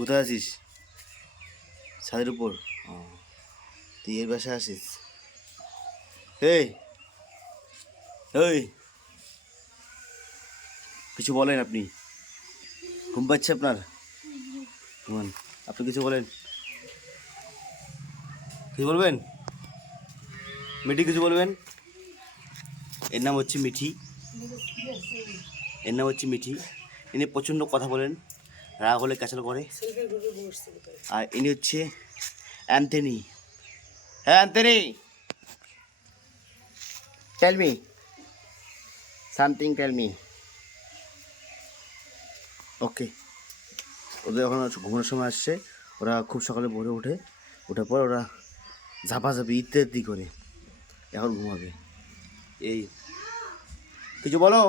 কোথায় আছিস? ছাদের উপর। ও, তুই এর বাসায় আসিস? এই এই কিছু বলেন আপনি? ঘুম পাচ্ছে আপনার? ঘুমান। আপনি কিছু বলেন, কিছু বলবেন? মিঠি কিছু বলবেন? এর নাম হচ্ছে মিঠি। এর নাম হচ্ছে মিঠি। ইনি প্রচণ্ড কথা বলেন, রাগ হলে ক্যাচাল করে। আর ইনি হচ্ছে অ্যান্থনি। হ্যাঁ Anthony, tell me something, tell me. Okay, ওদের এখন ঘুমানোর সময় আসছে। ওরা খুব সকালে ভোরে ওঠে, ওঠার পর ওরা ঝাপাঝাপি ইত্যাদি করে এখন ঘুমাবে। এই কিছু বলো।